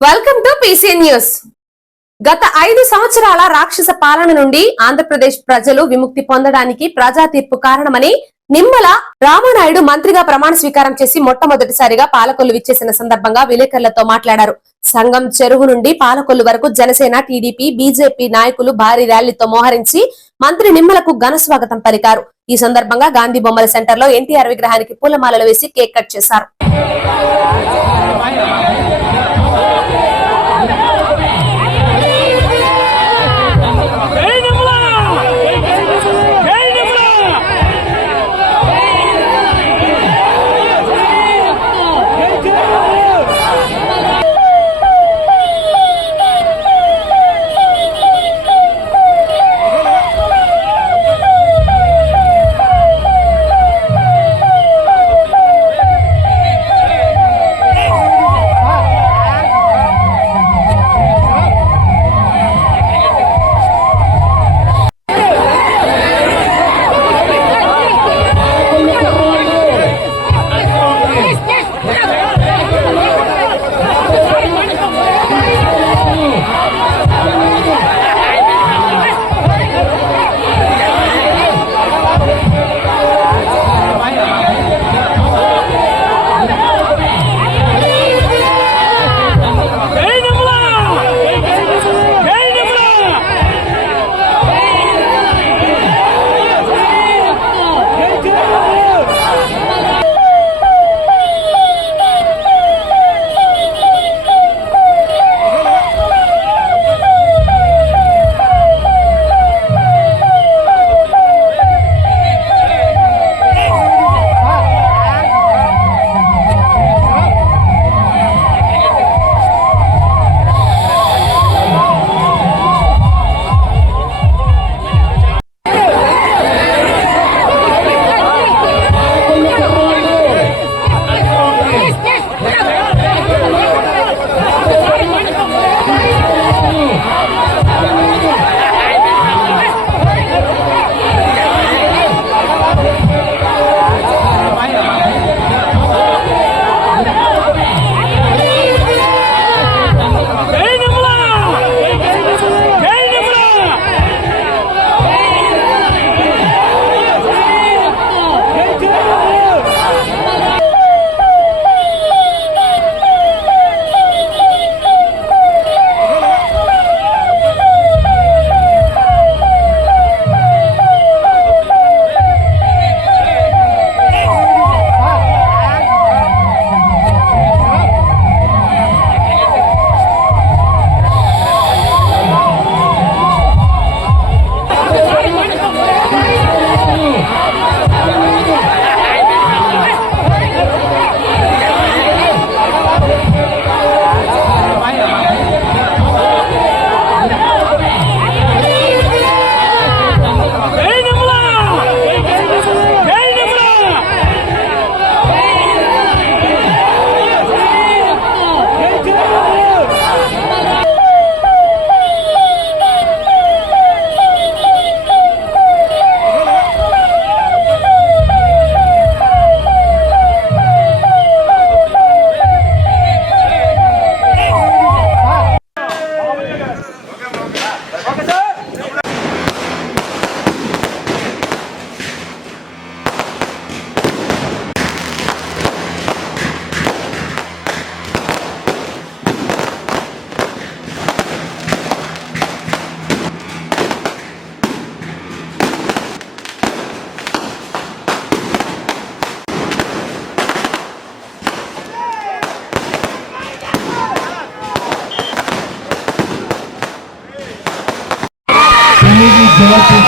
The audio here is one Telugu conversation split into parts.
Welcome to PC news. గత 5 సంవత్సరాల రాక్షస పాలన నుండి ఆంధ్రప్రదేశ్ ప్రజలు విముక్తి పొందడానికి ప్రజా తీర్పు కారణమని నిమ్మల రామానాయుడు మంత్రిగా ప్రమాణ స్వీకారం చేసి మొట్టమొదటిసారిగా పాలకొల్లు విచ్చేసిన సందర్భంగా విలేకరులతో మాట్లాడారు. సంగం చెరువు నుండి పాలకొల్లు వరకు జనసేన, టీడీపీ, బీజేపీ నాయకులు భారీ ర్యాలీతో మోహరించి మంత్రి నిమ్మలకు ఘన స్వాగతం పలికారు. ఈ సందర్భంగా గాంధీ బొమ్మల సెంటర్ లో ఎన్టీఆర్ విగ్రహానికి పూలమాలలు వేసి కేక్ కట్ చేశారు.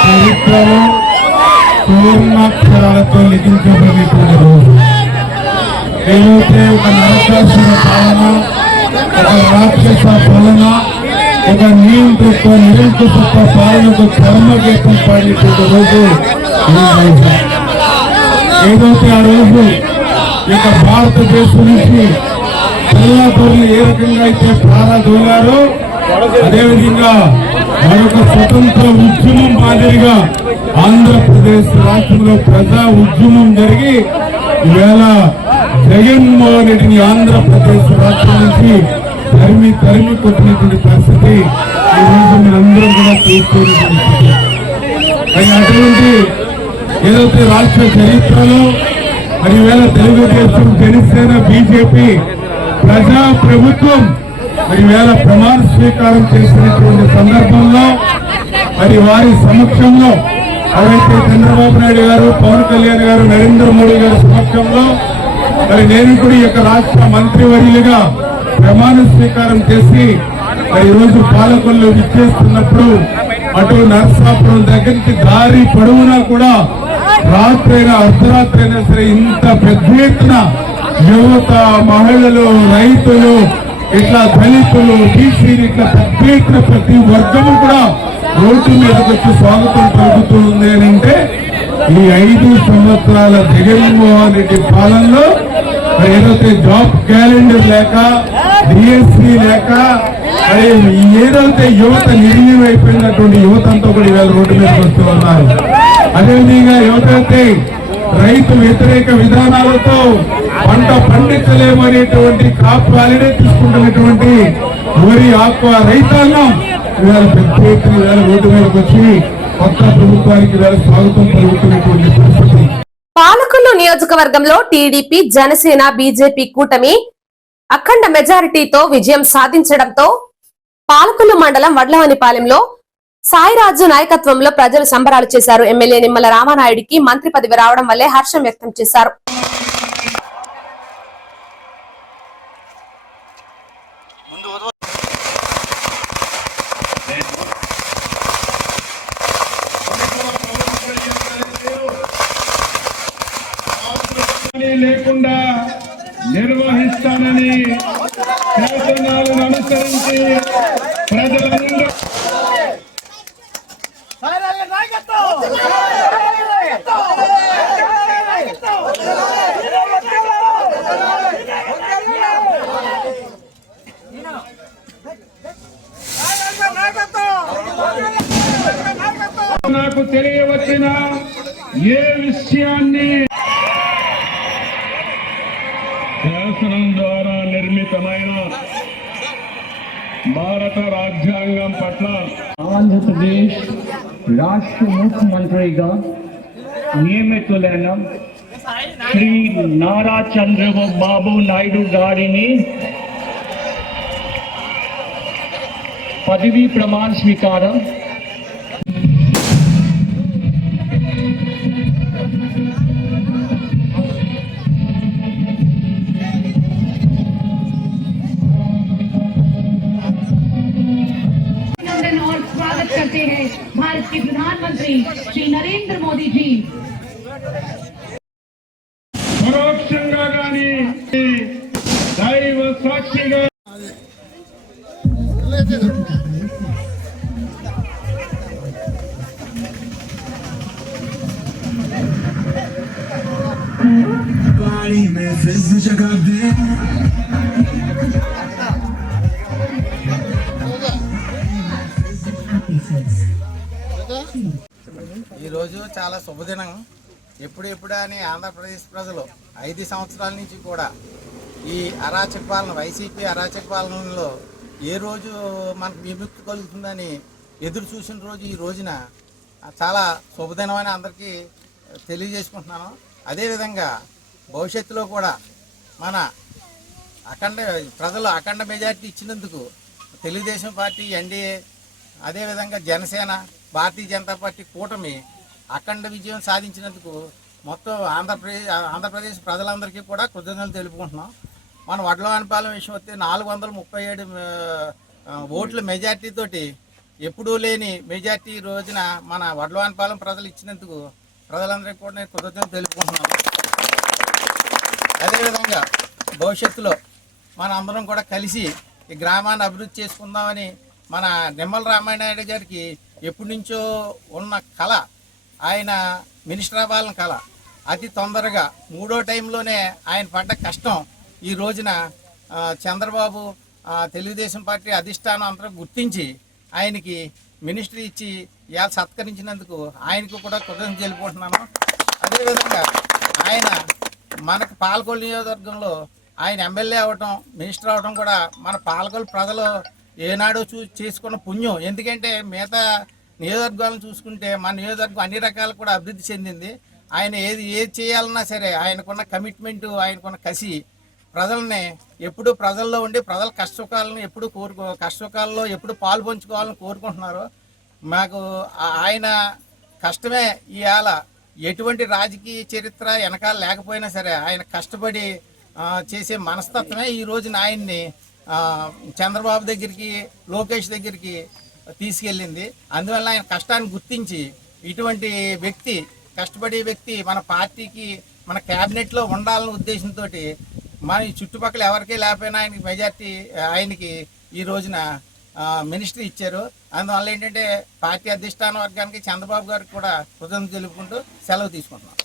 చరిత్రలో పూర్ణాక్షరాలతో లిఖించబడినటువంటి రోజు. ఏదైతే ఒక నరకాసుర పాలన, ఒక రాక్షస పాలన, ఒక నియంత్రిత నిరంకుశత్వ పాలనకు చర్మగీతం పాడినటువంటి రోజు ఏదైతే ఆ రోజు ఇక భారతదేశం నుంచి తెల్లదొరలు ఏ రకంగా అయితే ప్రారంభమయ్యారో అదేవిధంగా మరొక స్వతంత్ర ఉద్యమం మాదిరిగా ఆంధ్రప్రదేశ్ రాష్ట్రంలో ప్రజా ఉద్యమం జరిగి ఈవేళ జగన్మోహన్ రెడ్డిని ఆంధ్రప్రదేశ్ రాష్ట్రం నుంచి తరిమి కొట్టినటువంటి పరిస్థితి ఈ రోజు మీరందరూ కూడా చూస్తున్నటువంటి మరి అటువంటి ఏదైతే రాష్ట్ర చరిత్రలో మరి వేళ తెలుగుదేశం, జనసేన, బీజేపీ ప్రజా ప్రభుత్వం మరి వేళ ప్రమాణ స్వీకారం చేసినటువంటి సందర్భంలో మరి వారి సమక్షంలో ఎవరైతే చంద్రబాబు నాయుడు గారు, పవన్ కళ్యాణ్ గారు, నరేంద్ర మోడీ గారి సమక్షంలో మరి నేను కూడా ఈ యొక్క రాష్ట్ర మంత్రివర్యులుగా ప్రమాణ స్వీకారం చేసి మరి ఈరోజు పాలకొల్లు విచ్చేస్తున్నప్పుడు అటు నరసాపురం దగ్గర నుంచి దారి పొడవునా కూడా రాత్రైనా అర్ధరాత్రి అయినా సరే ఇంత పెద్ద ఎత్తున యువత, మహిళలు, రైతులు, ఇట్లా దళితులు, బీసీలు, ఇట్లా పెద్ద ఎత్తున ప్రతి వర్గము కూడా రోడ్డు మీదకి వచ్చి స్వాగతం పలుకుతుంది అని అంటే ఈ 5 సంవత్సరాల జగన్మోహన్ రెడ్డి పాలనలో ఏదైతే జాబ్ క్యాలెండర్ లేక, డిఎస్సీ లేక, ఏదైతే యువత నిర్ణయం అయిపోయినటువంటి యువత అంతా కూడా ఇవాళ రోడ్డు మీదకి వస్తూ ఉన్నారు. అదేవిధంగా ఎవరైతే రైతు వ్యతిరేక విధానాలతో పంట పండించలేమనేటువంటి క్రాప్ హాలిడే తీసుకుంటున్నటువంటి వరి, ఆక్వా రైతాంగం ఇవాళ పెద్ద ఎత్తున ఇవాళ రోడ్డు మీదకి వచ్చి కొత్త ప్రభుత్వానికి ఇవాళ స్వాగతం పలుకుతున్నటువంటి పరిస్థితి. పాలకొల్లు నియోజకవర్గంలో టీడీపీ, జనసేన, బీజేపీ కూటమి అఖండ మెజారిటీతో విజయం సాధించడంతో పాలకొల్లు మండలం వడ్లవానిపాలెంలో సాయిరాజు నాయకత్వంలో ప్రజలు సంబరాలు చేశారు. ఎమ్మెల్యే నిమ్మల రామానాయుడికి మంత్రి పదవి రావడం వల్లే హర్షం వ్యక్తం చేశారు. లేకుండా నిర్వహిస్తానని శాసనాలను అనుసరించి ప్రజలందరూ నాకు తెలియవచ్చిన ఏ విషయాన్ని శాసనం ద్వారా నిర్మితమైన భారత రాజ్యాంగం పట్ల ఆంధ్రప్రదేశ్ రాష్ట్ర ముఖ్యమంత్రిగా నియమితులైన శ్రీ నారా చంద్రబాబు నాయుడు గారిని పదవీ ప్రమాణ స్వీకారం करते हैं भारत के प्रधानमंत्री श्री नरेंद्र मोदी जी। పరోక్షంగా గాని దైవ సాక్షిగా ఈరోజు చాలా శుభదినం. ఎప్పుడు అని ఆంధ్రప్రదేశ్ ప్రజలు 5 సంవత్సరాల నుంచి కూడా ఈ అరాచక పాలన, వైసీపీ అరాచక పాలనలో ఏ రోజు మనకు విముక్తి కలుగుతుందని ఎదురు చూసిన రోజు ఈ రోజున చాలా శుభదినం అని అందరికీ తెలియజేసుకుంటున్నాను. అదేవిధంగా భవిష్యత్తులో కూడా మన ప్రజలు అఖండ మెజారిటీ ఇచ్చినందుకు తెలుగుదేశం పార్టీ, ఎన్డీఏ, అదేవిధంగా జనసేన, భారతీయ జనతా పార్టీ కూటమి అఖండ విజయం సాధించినందుకు మొత్తం ఆంధ్రప్రదేశ్ ప్రజలందరికీ కూడా కృతజ్ఞతలు తెలుపుకుంటున్నాం. మన వడ్లవానిపాలెం విషయం వస్తే 437 ఓట్ల మెజార్టీతోటి ఎప్పుడూ లేని మెజార్టీ రోజున మన వడ్లవానిపాలెం ప్రజలు ఇచ్చినందుకు ప్రజలందరికీ కూడా నేను కృతజ్ఞతలు తెలుపుకుంటున్నాను. అదేవిధంగా భవిష్యత్తులో మన అందరం కూడా కలిసి ఈ గ్రామాన్ని అభివృద్ధి చేసుకుందామని మన నిమ్మల రామానాయుడు గారికి ఎప్పటి నుంచో ఉన్న కళ, ఆయన మినిస్టర్ అవ్వాలని కళ, అతి తొందరగా 3వ టైంలోనే ఆయన పడ్డ కష్టం ఈ రోజున చంద్రబాబు తెలుగుదేశం పార్టీ అధిష్టానం అంతా గుర్తించి ఆయనకి మినిస్ట్రీ ఇచ్చి ఇవాళ సత్కరించినందుకు ఆయనకు కూడా కృతజ్ఞతలు తెలుపుకుంటున్నాను. అదేవిధంగా ఆయన మనకు పాలకొల్లు నియోజకవర్గంలో ఆయన ఎమ్మెల్యే అవ్వటం, మినిస్టర్ అవ్వటం కూడా మన పాలకొల్లు ప్రజలు ఏనాడో చేసుకున్న పుణ్యం. ఎందుకంటే మిగతా నియోజకవర్గాలను చూసుకుంటే మన నియోజకవర్గం అన్ని రకాలు కూడా అభివృద్ధి చెందింది. ఆయన ఏది చేయాలన్నా సరే ఆయనకున్న కమిట్మెంటు, ఆయనకున్న కసి ప్రజల్ని ఎప్పుడు ప్రజల్లో ఉండి ప్రజల కష్టసుఖాలను ఎప్పుడు కష్టసుఖాల్లో ఎప్పుడు పాలు పంచుకోవాలని కోరుకుంటున్నారు. మాకు ఆయన కష్టమే ఇవాళ ఎటువంటి రాజకీయ చరిత్ర వెనకాల లేకపోయినా సరే ఆయన కష్టపడి చేసే మనస్తత్వమే ఈ రోజున ఆయన్ని చంద్రబాబు దగ్గరికి, లోకేష్ దగ్గరికి తీసుకెళ్ళింది. అందువల్ల ఆయన కష్టాన్ని గుర్తించి ఇటువంటి వ్యక్తి, కష్టపడే వ్యక్తి మన పార్టీకి, మన క్యాబినెట్లో ఉండాలనే ఉద్దేశంతో మన చుట్టుపక్కల ఎవరికీ లేకపోయినా ఆయనకి మెజార్టీ, ఆయనకి ఈ రోజున మినిస్ట్రీ ఇచ్చారు. అందువల్ల ఏంటంటే పార్టీ అధిష్టాన వర్గానికి చంద్రబాబు గారికి కూడా కృతజ్ఞతలు తెలుపుకుంటూ సెలవు తీసుకుంటున్నాం.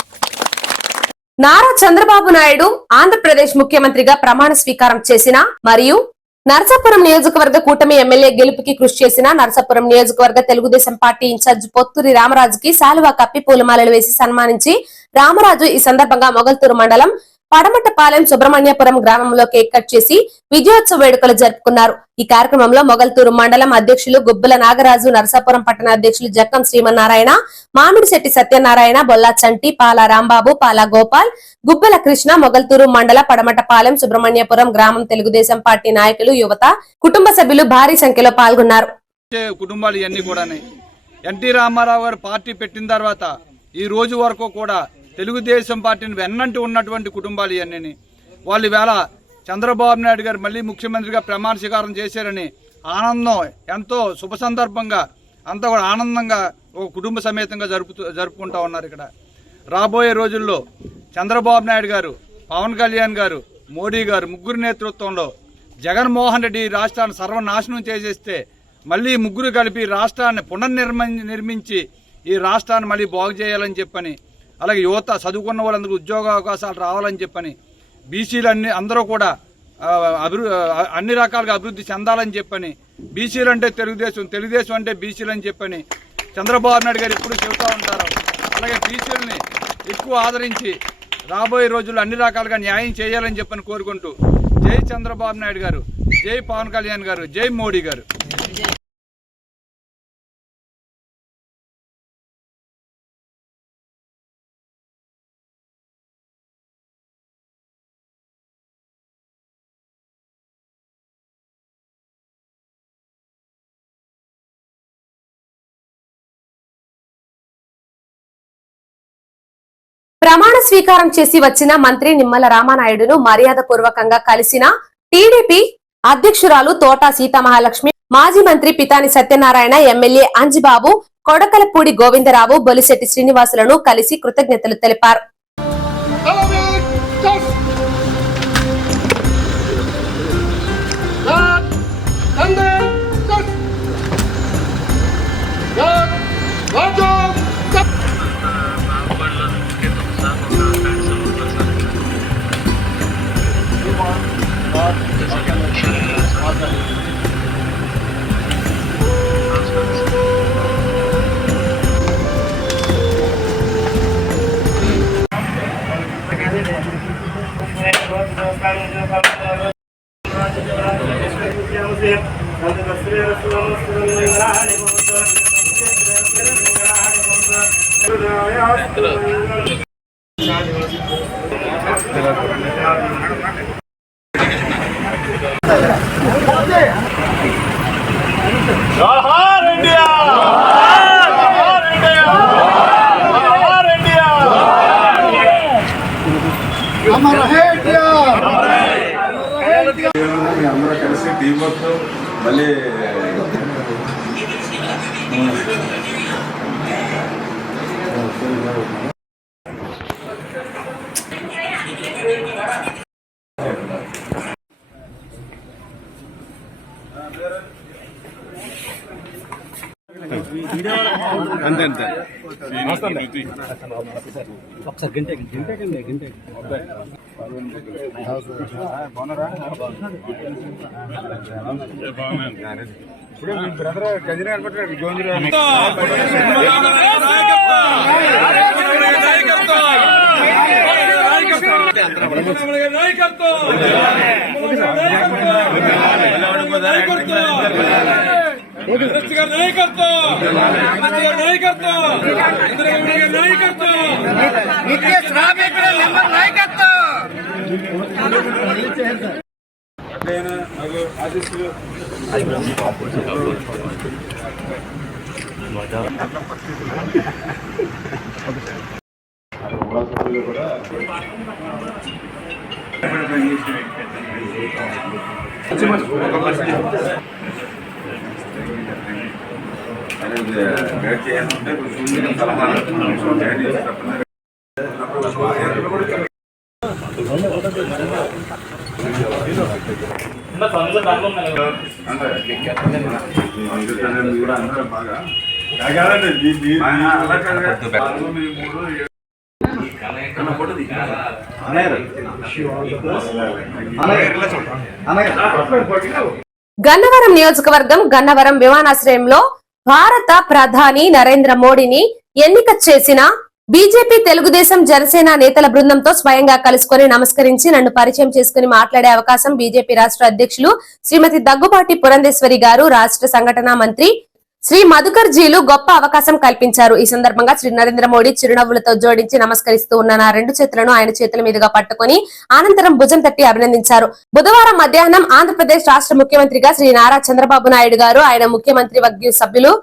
నారా చంద్రబాబు నాయుడు ఆంధ్రప్రదేశ్ ముఖ్యమంత్రిగా ప్రమాణ స్వీకారం చేసిన మరియు నరసాపురం నియోజకవర్గ కూటమి ఎమ్మెల్యే గెలుపుకి కృషి చేసిన నరసాపురం నియోజకవర్గ తెలుగుదేశం పార్టీ ఇన్ఛార్జ్ పొత్తూరి రామరాజుకి శాలువా కప్పి పూలమాలలు వేసి సన్మానించి రామరాజు ఈ సందర్భంగా మొగల్తూరు మండలం పడమటపాలెం సుబ్రహ్మణ్యపురం గ్రామంలో కేక్ కట్ చేసి విజయోత్సవ వేడుకలు జరుపుకున్నారు. ఈ కార్యక్రమంలో మొగల్తూరు మండలం అధ్యక్షులు గుబ్బల నాగరాజు, నరసాపురం పట్టణ అధ్యక్షులు జక్కం శ్రీమన్నారాయణ, మామిడిశెట్టి సత్యనారాయణ, బొల్లా చంటి, పాల రాంబాబు, పాల గోపాల్, గుబ్బల కృష్ణ, మొగల్తూరు మండల పడమటపాలెం సుబ్రహ్మణ్యపురం గ్రామం తెలుగుదేశం పార్టీ నాయకులు, యువత, కుటుంబ సభ్యులు భారీ సంఖ్యలో పాల్గొన్నారు. కుటుంబాలు ఇవన్నీ కూడా ఎన్టీ రామారావు గారు పార్టీ పెట్టిన తర్వాత ఈ రోజు వరకు కూడా తెలుగుదేశం పార్టీని వెన్నంటి ఉన్నటువంటి కుటుంబాలు ఇవన్నీ. వాళ్ళు ఈవేళ చంద్రబాబు నాయుడు గారు మళ్ళీ ముఖ్యమంత్రిగా ప్రమాణ స్వీకారం చేశారని ఆనందం, ఎంతో శుభ సందర్భంగా అంతా కూడా ఆనందంగా ఒక కుటుంబ సమేతంగా జరుపుకుంటా ఉన్నారు. ఇక్కడ రాబోయే రోజుల్లో చంద్రబాబు నాయుడు గారు, పవన్ కళ్యాణ్ గారు, మోడీ గారు ముగ్గురు నేతృత్వంలో జగన్మోహన్ రెడ్డి రాష్ట్రాన్ని సర్వనాశనం చేసేస్తే మళ్ళీ ముగ్గురు కలిపి రాష్ట్రాన్ని పునర్నిర్మించి ఈ రాష్ట్రాన్ని మళ్ళీ బాగు చేయాలని చెప్పని, అలాగే యువత, చదువుకున్న వాళ్ళందరూ ఉద్యోగ అవకాశాలు రావాలని చెప్పని, బీసీలు అందరూ కూడా అన్ని రకాలుగా అభివృద్ధి చెందాలని చెప్పని, బీసీలు అంటే తెలుగుదేశం, తెలుగుదేశం అంటే బీసీలు అని చెప్పని చంద్రబాబు నాయుడు గారు ఎప్పుడు చెబుతూ ఉంటారు. అలాగే బీసీలని ఎక్కువ ఆదరించి రాబోయే రోజుల్లో అన్ని రకాలుగా న్యాయం చేయాలని చెప్పని కోరుకుంటూ జై చంద్రబాబు నాయుడు గారు, జై పవన్ కళ్యాణ్ గారు, జై మోడీ గారు. ప్రమాణ స్వీకారం చేసి వచ్చిన మంత్రి నిమ్మల రామానాయుడును మర్యాద పూర్వకంగా కలిసిన టీడీపీ అధ్యక్షురాలు తోట సీతామహాలక్ష్మి, మాజీ మంత్రి పితాని సత్యనారాయణ, ఎమ్మెల్యే అంజిబాబు, కొడకలపూడి గోవిందరావు, బొలిశెట్టి శ్రీనివాసులను కలిసి కృతజ్ఞతలు తెలిపారు. అందరూ కలిసి టీం వర్క్ మళ్ళీ అంతే అంతే ఒకసారి గంటే ఇప్పుడు మీ బ్రదర్ గజని అనుకుంటున్నాడు గోవిందరావు గన్నవరం నియోజకవర్గం గన్నవరం విమానాశ్రయంలో భారత ప్రధాని నరేంద్ర మోడీని ఎన్నిక చేసిన బీజేపీ తెలుగుదేశం జనసేన నేతల బృందంతో స్వయంగా కలుసుకొని నమస్కరించి నన్ను పరిచయం చేసుకుని మాట్లాడే అవకాశం బీజేపీ రాష్ట్ర అధ్యక్షులు శ్రీమతి దగ్గుబాటి పురంధేశ్వరి గారు, రాష్ట్ర సంఘటన మంత్రి శ్రీ మధుకర్ జీలు గొప్ప అవకాశం కల్పించారు. ఈ సందర్భంగా శ్రీ నరేంద్ర మోడీ చిరునవ్వులతో జోడించి నమస్కరిస్తూ ఉన్న నా రెండు చేతులను ఆయన చేతుల మీదుగా పట్టుకుని అనంతరం భుజం తట్టి అభినందించారు. బుధవారం మధ్యాహ్నం ఆంధ్రప్రదేశ్ రాష్ట్ర ముఖ్యమంత్రిగా శ్రీ నారా చంద్రబాబు నాయుడు గారు, ఆయన ముఖ్యమంత్రి వర్గ సభ్యులు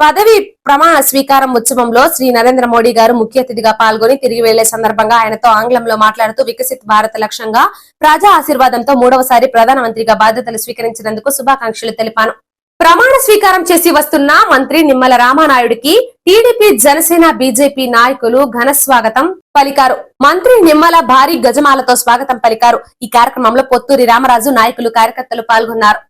పదవి ప్రమాణ స్వీకారం ఉత్సవంలో శ్రీ నరేంద్ర మోడీ గారు ముఖ్య అతిథిగా పాల్గొని తిరిగి వెళ్లే సందర్భంగా ఆయనతో ఆంగ్లంలో మాట్లాడుతూ వికసిత్ భారత్ లక్ష్యంగా ప్రజా ఆశీర్వాదంతో మూడవసారి ప్రధానమంత్రిగా బాధ్యతలు స్వీకరించినందుకు శుభాకాంక్షలు తెలిపాను. ప్రమాణ స్వీకారం చేసి వస్తున్న మంత్రి నిమ్మల రామానాయుడికి టీడీపీ, జనసేన, బీజేపీ నాయకులు ఘన స్వాగతం పలికారు. మంత్రి నిమ్మల భారీ గజమాలతో స్వాగతం పలికారు. ఈ కార్యక్రమంలో పొత్తూరి రామరాజు, నాయకులు, కార్యకర్తలు పాల్గొన్నారు.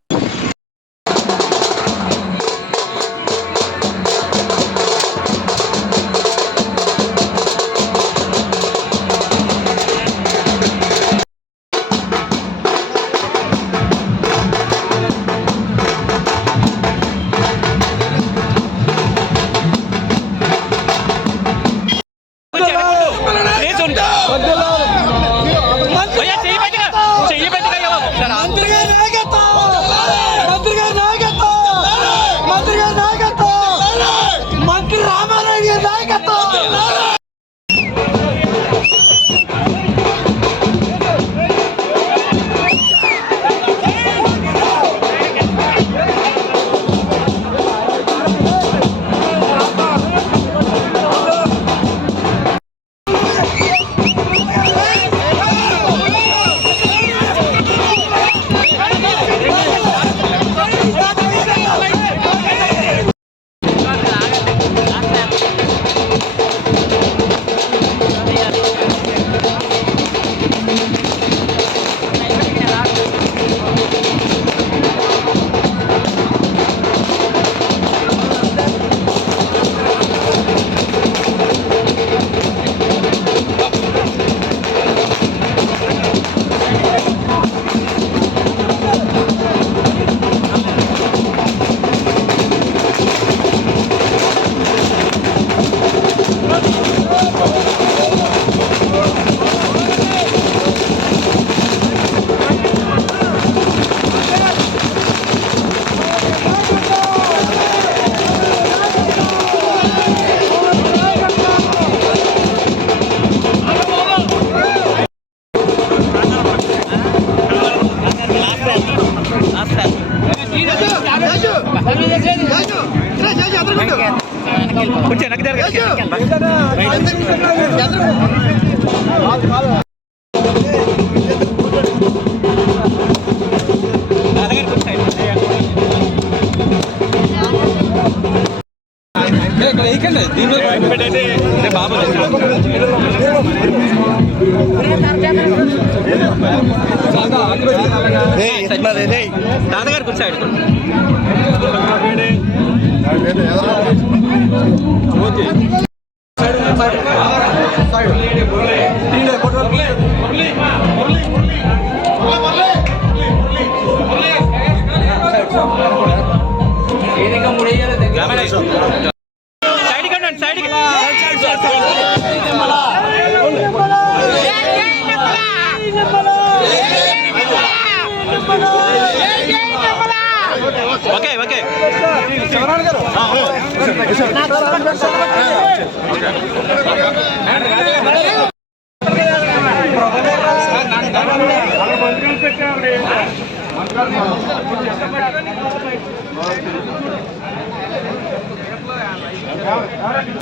తాతగారు కూర్చోండి. సైడ్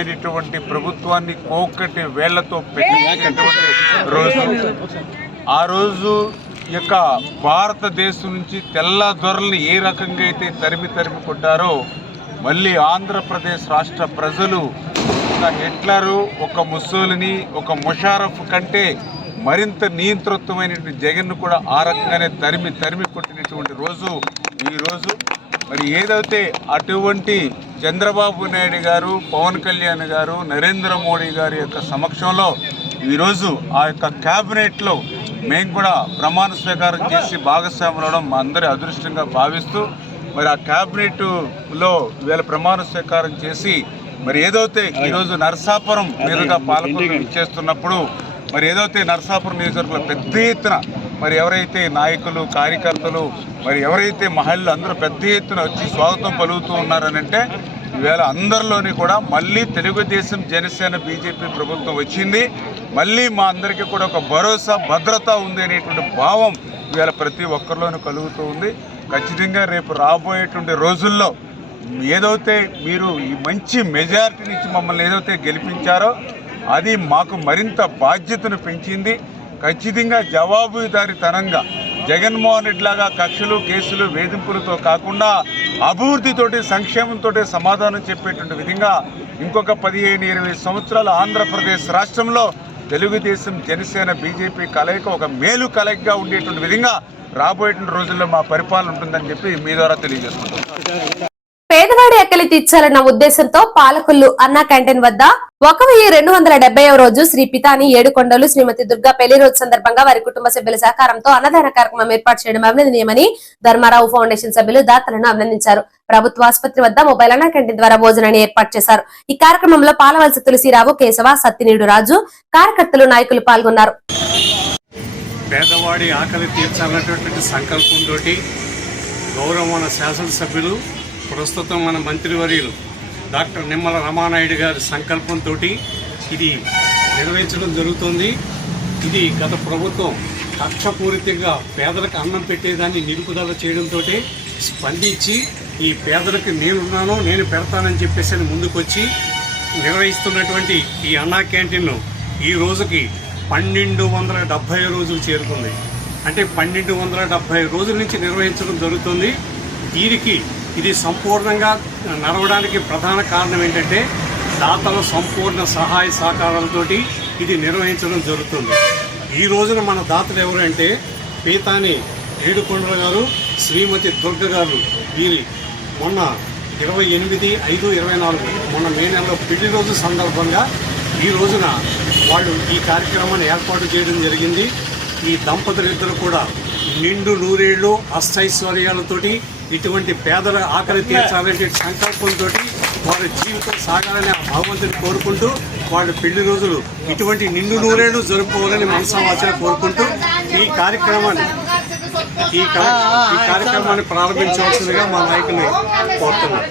ఇటువంటి ప్రభుత్వాన్ని కోకటి వేళ్లతో పెట్టినటువంటి రోజు ఆ రోజు యొక్క భారతదేశం నుంచి తెల్ల దొరల్ని ఏ రకంగా అయితే తరిమి కొట్టారో మళ్ళీ ఆంధ్రప్రదేశ్ రాష్ట్ర ప్రజలు ఒక హిట్లరు, ఒక ముస్సోలిని, ఒక ముషారఫ్ కంటే మరింత నియంతృత్వమైనటువంటి జగన్ను కూడా ఆ రకంగానే తరిమి కొట్టినటువంటి రోజు ఈరోజు. మరి ఏదైతే అటువంటి చంద్రబాబు నాయుడు గారు, పవన్ కళ్యాణ్ గారు, నరేంద్ర మోడీ గారి యొక్క సమక్షంలో ఈరోజు ఆ యొక్క క్యాబినెట్లో మేము కూడా ప్రమాణ స్వీకారం చేసి భాగస్వాములు అవడం మా అందరి అదృష్టంగా భావిస్తూ మరి ఆ క్యాబినెట్లో వీళ్ళ ప్రమాణ స్వీకారం చేసి మరి ఏదైతే ఈరోజు నరసాపురం మీదుగా పాలకులు ఇచ్చేస్తున్నప్పుడు మరి ఏదైతే నరసాపురం నియోజకవర్గంలో పెద్ద ఎత్తున మరి ఎవరైతే నాయకులు, కార్యకర్తలు, మరి ఎవరైతే మహిళలు అందరూ పెద్ద ఎత్తున వచ్చి స్వాగతం పలుకుతూ ఉన్నారనంటే ఈవేళ అందరిలోని కూడా మళ్ళీ తెలుగుదేశం, జనసేన, బీజేపీ ప్రభుత్వం వచ్చింది, మళ్ళీ మా అందరికీ కూడా ఒక భరోసా, భద్రత ఉంది అనేటువంటి భావం ఈవేళ ప్రతి ఒక్కరిలోనూ కలుగుతూ ఉంది. ఖచ్చితంగా రేపు రాబోయేటువంటి రోజుల్లో ఏదైతే మీరు ఈ మంచి మెజారిటీని ఇచ్చి మమ్మల్ని ఏదైతే గెలిపించారో అది మాకు మరింత బాధ్యతను పెంచింది. ఖచ్చితంగా జవాబుదారీతనంగా జగన్మోహన్ రెడ్డి లాగా కక్షలు, కేసులు, వేధింపులతో కాకుండా అభివృద్ధితోటి, సంక్షేమంతో సమాధానం చెప్పేటువంటి విధంగా ఇంకొక 15-20 సంవత్సరాలు ఆంధ్రప్రదేశ్ రాష్ట్రంలో తెలుగుదేశం, జనసేన, బీజేపీ కలయిక ఒక మేలు కలయికగా ఉండేటువంటి విధంగా రాబోయేటువంటి రోజుల్లో మా పరిపాలన ఉంటుందని చెప్పి మీ ద్వారా తెలియజేస్తున్నాం. పేదవాడి ఆకలి తీర్చాలన్న ఉద్దేశంతో పాలకొల్లు అన్నా క్యాంటీన్ వద్ద 1270వ రోజు శ్రీ పితాని ఏడుకొండలు శ్రీమతి దుర్గా పెళ్లి రోజు సందర్భంగా వారి కుటుంబ సభ్యుల సహకారంతో అన్నదాన కార్యక్రమం ఏర్పాటు చేయడం అభినందనీయమని ధర్మారావు ఫౌండేషన్ సభ్యులు దాతలను అభినందించారు. ప్రభుత్వ ఆసుపత్రి వద్ద మొబైల్ అన్నా క్యాంటీన్ ద్వారా భోజనాన్ని ఏర్పాటు చేశారు. ఈ కార్యక్రమంలో పాలవలస తులసిరావు, కేశవ, సత్తినీడు రాజు, కార్యకర్తలు, నాయకులు పాల్గొన్నారు. పేదవాడి ఆకలి తీర్చాలనేటువంటి సంకల్పంతో గౌరవమైన శాసనసభ్యులు, ప్రస్తుతం మన మంత్రివర్యులు డాక్టర్ నిమ్మల రామానాయుడు గారి సంకల్పంతో ఇది నిర్వహించడం జరుగుతుంది. ఇది గత ప్రభుత్వం కక్షపూరితంగా పేదలకు అన్నం పెట్టేదాన్ని నిలుపుదల చేయడంతో స్పందించి ఈ పేదలకు నేనున్నాను, నేను పెడతానని చెప్పేసి ముందుకొచ్చి నిర్వహిస్తున్నటువంటి ఈ అన్నా క్యాంటీన్ను ఈ రోజుకి 1270 రోజులు చేరుకుంది. అంటే 1270 రోజుల నుంచి నిర్వహించడం జరుగుతుంది. దీనికి ఇది సంపూర్ణంగా నడవడానికి ప్రధాన కారణం ఏంటంటే దాతల సంపూర్ణ సహాయ సహకారాలతోటి ఇది నిర్వహించడం జరుగుతుంది. ఈ రోజున మన దాతలు ఎవరంటే పీతాని ఏడుకొండల గారు, శ్రీమతి దుర్గ గారు. వీరి మొన్న 28/5/24 మొన్న మే నెలలో పెళ్లి రోజు సందర్భంగా ఈ రోజున వాళ్ళు ఈ కార్యక్రమాన్ని ఏర్పాటు చేయడం జరిగింది. ఈ దంపతులిద్దరూ కూడా నిండు నూరేళ్లు అష్టైశ్వర్యాలతోటి ఇటువంటి పేదల ఆకలి తీర్చాలనే సంకల్పంతో వారి జీవితం సాగాలని భగవంతుని కోరుకుంటూ వాళ్ళ పెళ్లి రోజులు ఇటువంటి నిండు నూరేళ్లు జరుపుకోవాలని మనసావాచన కోరుకుంటూ ఈ కార్యక్రమాన్ని ప్రారంభించవలసిందిగా మా నాయకుని కోరుతున్నాం.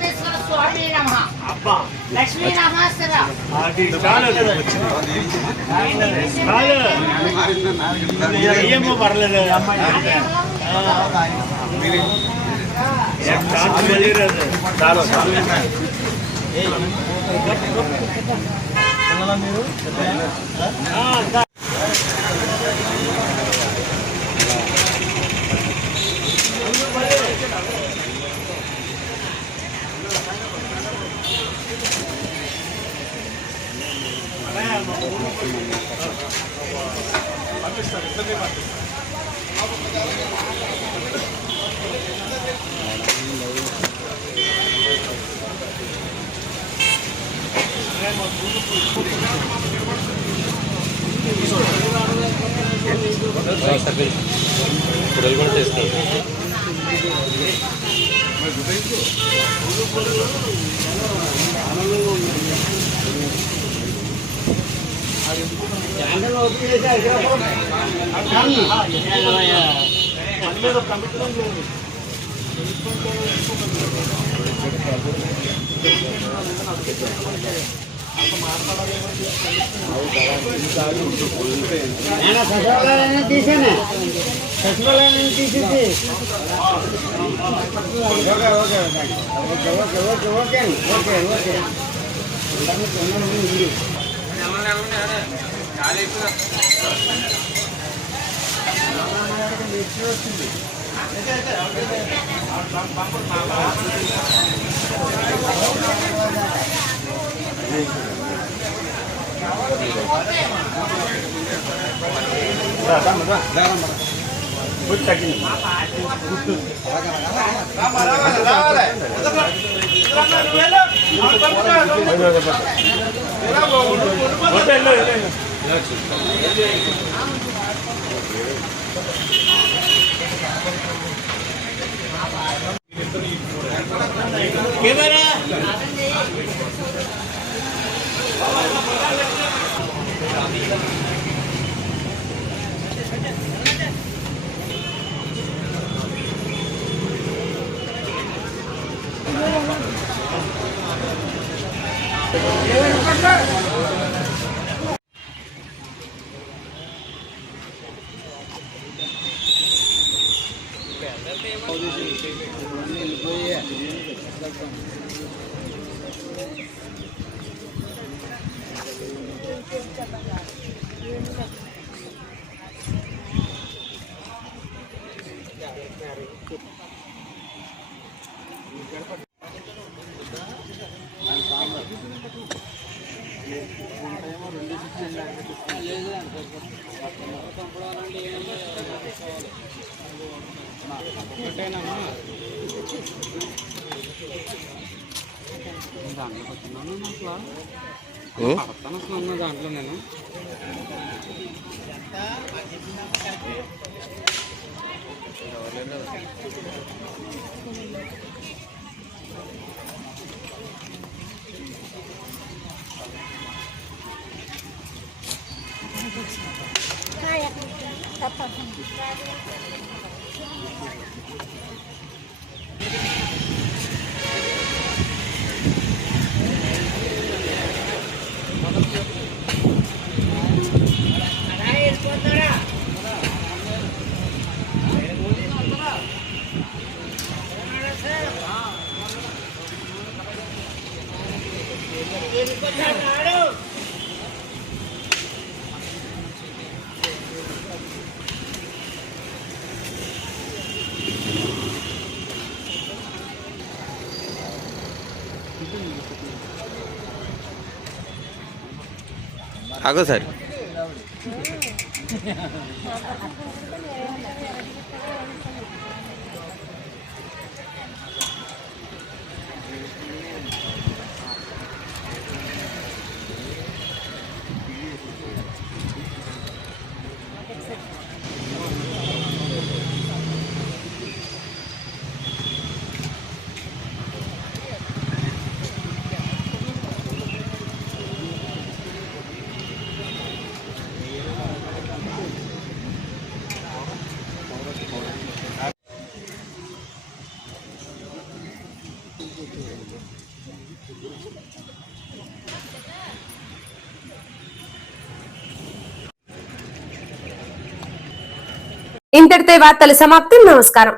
దాంట్లో నేను ఆగో సార్ ఇంతటితో వార్తలు సమాప్తం. నమస్కారం.